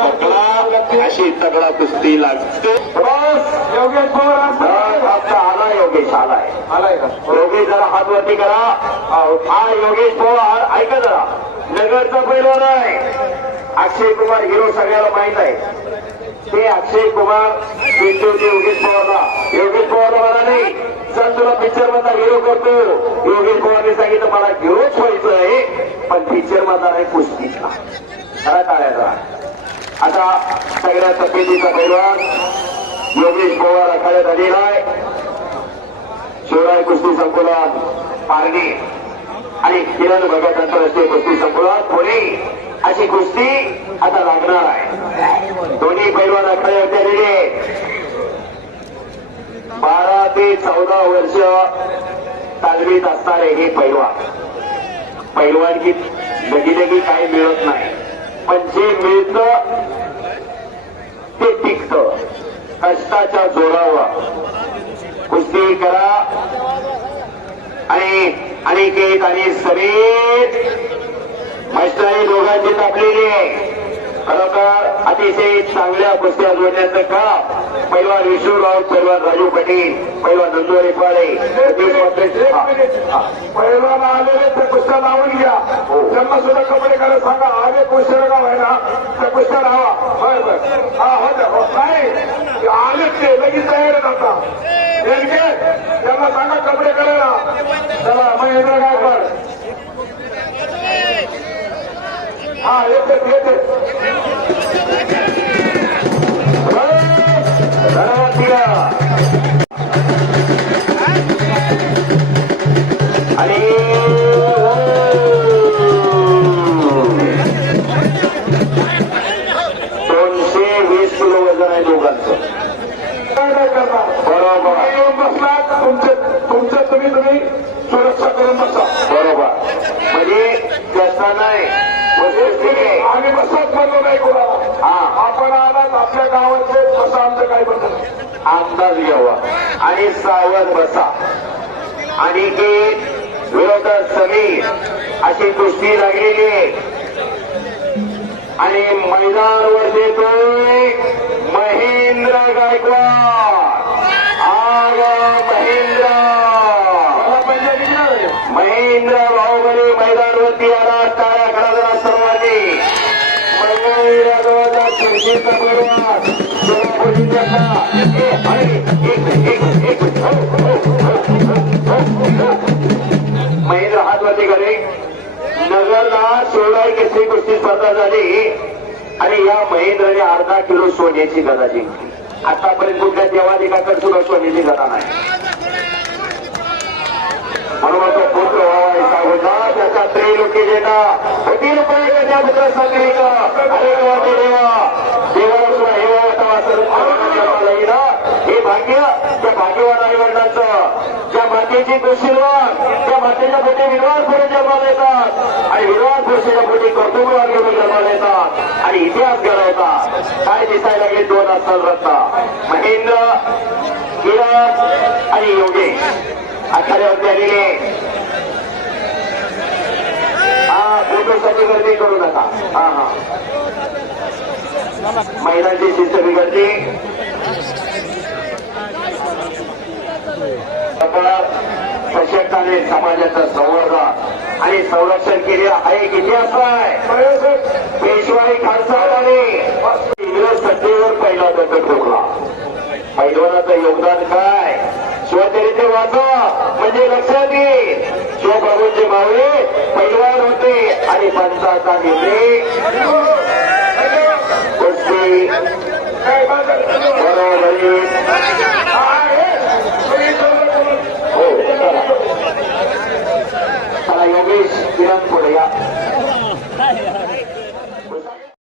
अशी तगडा कुस्ती लागते. योगेश पवार आता आला योगेश आलाय. आलाय योगेश जरा हात वरती करा. हा योगेश पवार ऐका जरा. नगरचा पैलवान आहे. अक्षय कुमार हिरो सगळ्याला माहीत आहे. ते अक्षय कुमार योगेश पवारला योगेश पवारला मला नाही चल तुला पिक्चर मधला हिरो करतो. योगेश पवारने सांगितलं मला हिरोच व्हायचं आहे. पण पिक्चर मधला नाही कुस्तीचा खरा काय जरा आता सगळ्या तब्येतीचा पैलवान योगेश पवार आखाड्यात आलेला आहे. शिवराय कुस्ती संकुलात पारणी. आणि किरण भगत आंतरराष्ट्रीय कुस्ती संकुलात पुणे. अशी कुस्ती आता लागणार आहे. दोन्ही पैलवान आखाड्यावरती आलेले आहेत. बारा ते चौदा वर्ष तालमीत असणारे हे पैलवान. पैलवान की लगी काही मिळत नाही. पण मिळत ते टिकत. कष्टाच्या जोरावर. कुस्ती करा. आणि अनिकेत आणि समीर. मैस्त्राई दोघांची तापलेली आहे. खरोखर अतिशय चांगल्या कुस्त्या जोडण्याचं काम पैलवान विष्णू राऊत पैलवान राजू पाटील पैलवान नंदू रेपाळे पहिलवान आलेले त्या कुस्त्या लावून घ्या. त्यांना सुद्धा कपडे करायला सांगा आले कुस्त्या गाव आहे ना त्या कुस्त्या लावा होय होय. हा हो, हो, हो. नाही ते आलेच ते लगेच तयार आहेत आता. नेमके त्यांना सांगा कपडे करायला. चला महेंद्र गायकवाड हा येते येते. नाही कोणाला हा. आपण आलात आपल्या गावाचे बसा आमचं बदल नाही. अंदाज घ्यावा. आणि सावध बसा. आणि की विरोधात समीर अशी कुस्ती लागलेली आहे. आणि मैदानावर देतोय महेंद्र गायकवाड. आगा महेंद्र. महेंद्र बाहुबली मैदानवरती आला टाळ्या करा जरा सर्वांनी. महेंद्र दोन हातवरती करे. नगरला शिवराई केसरी कुस्ती स्पर्धा झाली. आणि या महेंद्रने अर्धा किलो सोन्याची गदा जिंकली. आतापर्यंत कुठल्या देवाधिकाकडे सुद्धा सोन्याची गदा नाही. म्हणून होता त्याचा त्रैलोकी जेना होती रुपये त्या पुत्र सांगली का अरे देवाचे देवा. देवाला सुद्धा हे वाटा वाचत जन्माला हे भाग्य त्या भाग्यवान आई वडिलांचं त्या मातेची दुशीलवान. त्या मातेच्या पोटी विरवान पुढे जन्माला येतात. आणि विरवान पुरुषाच्या पोटी कर्तव्यवान घेऊन जन्माला येतात. आणि इतिहास घडवतात काय दिसायला लागले दोन असतात रत्न? महेंद्र किरण आणि योगेश. आखाड्यावरती आलेले हा फोटोसाठी गर्दी करू नका. हा हा. महिलांची शिस्त बिघडते सशक्ताने समाजाचं संवर्धन आणि संरक्षण केलेलं हा एक इतिहास आहे. पेशवाई खालसाने इंग्रज सत्तेवर पहिला दगड ठोकला. पैलवानाचं योगदान काय? स्वचरित्र वाचा म्हणजे लक्षात येईल. जो बाबूंचे मावळे पैलवान होते आणि पंचाचा नेते. कुस्ती